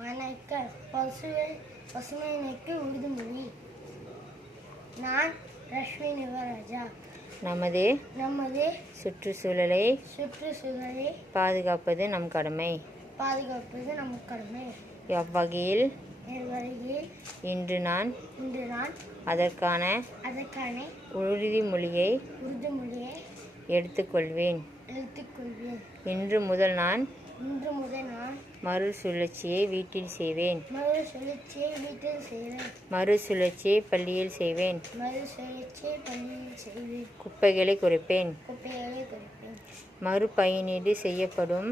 வணக்கம். பசுமைக்கு உறுதிமொழி. நான் ரஷ்மி யுவராஜா. நமது சுற்றுச்சூழலை பாதுகாப்பது நம் கடமை. அவ்வகையில் இன்று நான் அதற்கான உறுதிமொழியை எடுத்துக்கொள்வேன். இன்று முதல் நான் மறுசுழற்சியை வீட்டில் செய்வேன். மறுசுழற்சியை பள்ளியில் செய்வேன். குப்பைகளை குறைப்பேன். மறுபயனீடு செய்யப்படும்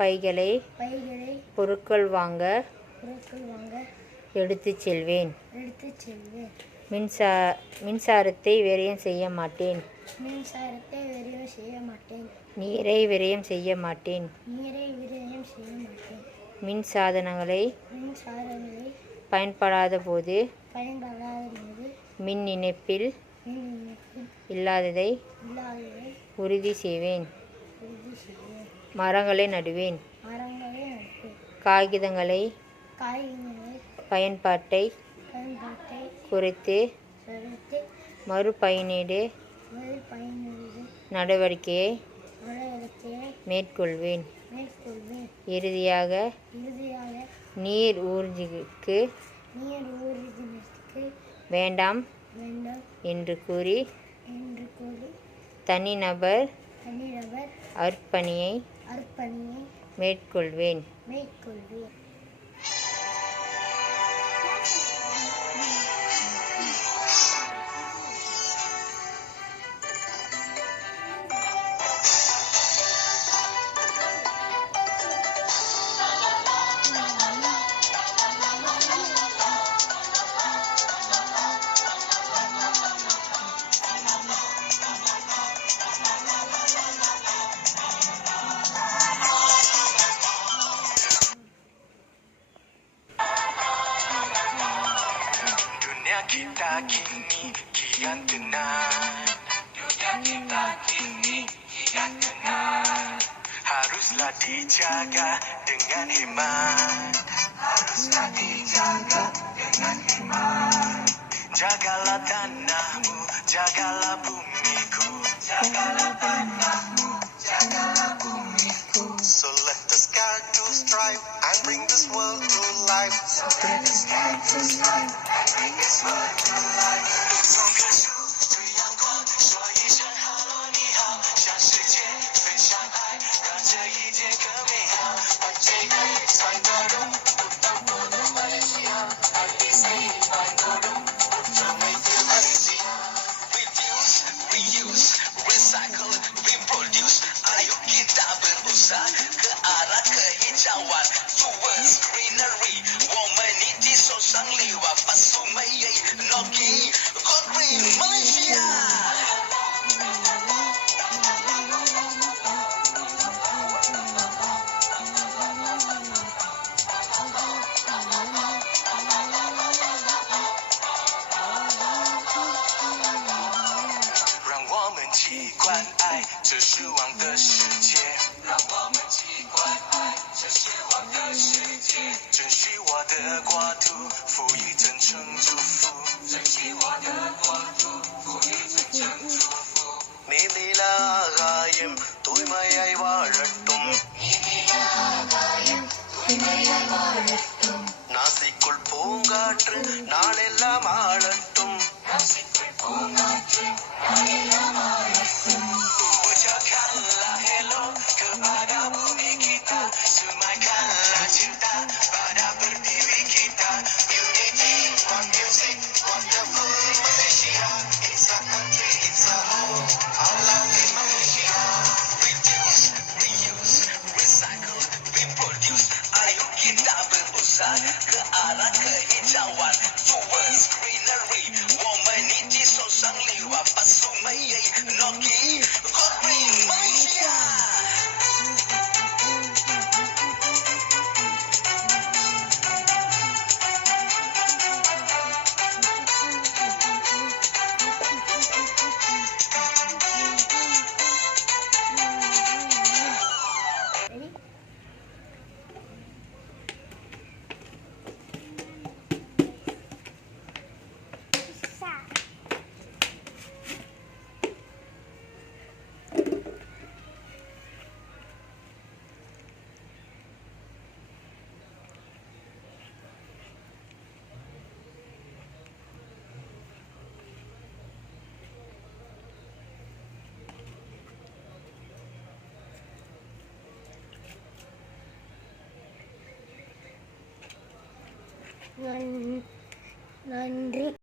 பைகளை பொருட்கள் வாங்க எடுத்துச் செல்வேன். மின்சாரத்தை விரயம் செய்ய மாட்டேன். நீரை விரயம் செய்ய மாட்டேன். மின் சாதனங்களை பயன்படாத போது மின் இணைப்பில் இல்லாததை உறுதி செய்வேன். மரங்களை நடுவேன். காகிதங்களை பயன்பாட்டை குறைத்து மறுபயனீடு நடவடிக்கையை மேற்கொள்வேன். இறுதியாக நீர் ஊர்திக்கு வேண்டாம் என்று கூறி தனிநபர் அர்ப்பணியை மேற்கொள்வேன். Kita kini kian tenang. Dunia kita kini kian tenang. Haruslah dijaga dengan hemat. Jagalah tanahmu, jagalah bumiku. So let the sky to strive and bring this world to life. Ke arah kehijauan towards greenery. 我们一起走上绿瓦，把树莓Noki Good Green Malaysia。让我们齐关爱这失望的世界。珍惜我的国土，赋予真诚祝福。നീല ആകായം തൂയ്മയായി വാഴട്ടും. നാസിക്കുൾ പൂങ്കാറ്റ് നാളെല്ലാം ആളട്ടും. Ucapkanlah hello kepada bumi kita. Semaikanlah cinta pada berdiri kita. Unity, one music, wonderful Malaysia. It's a country, it's a home, our lovely Malaysia. Reduce, reuse, recycle, reproduce. Ayo kita berusaha ke arah kehijauan towards greenery. 我们一起走上绿瓦，把树莓Noki Good Green Malaysia。நன்றி.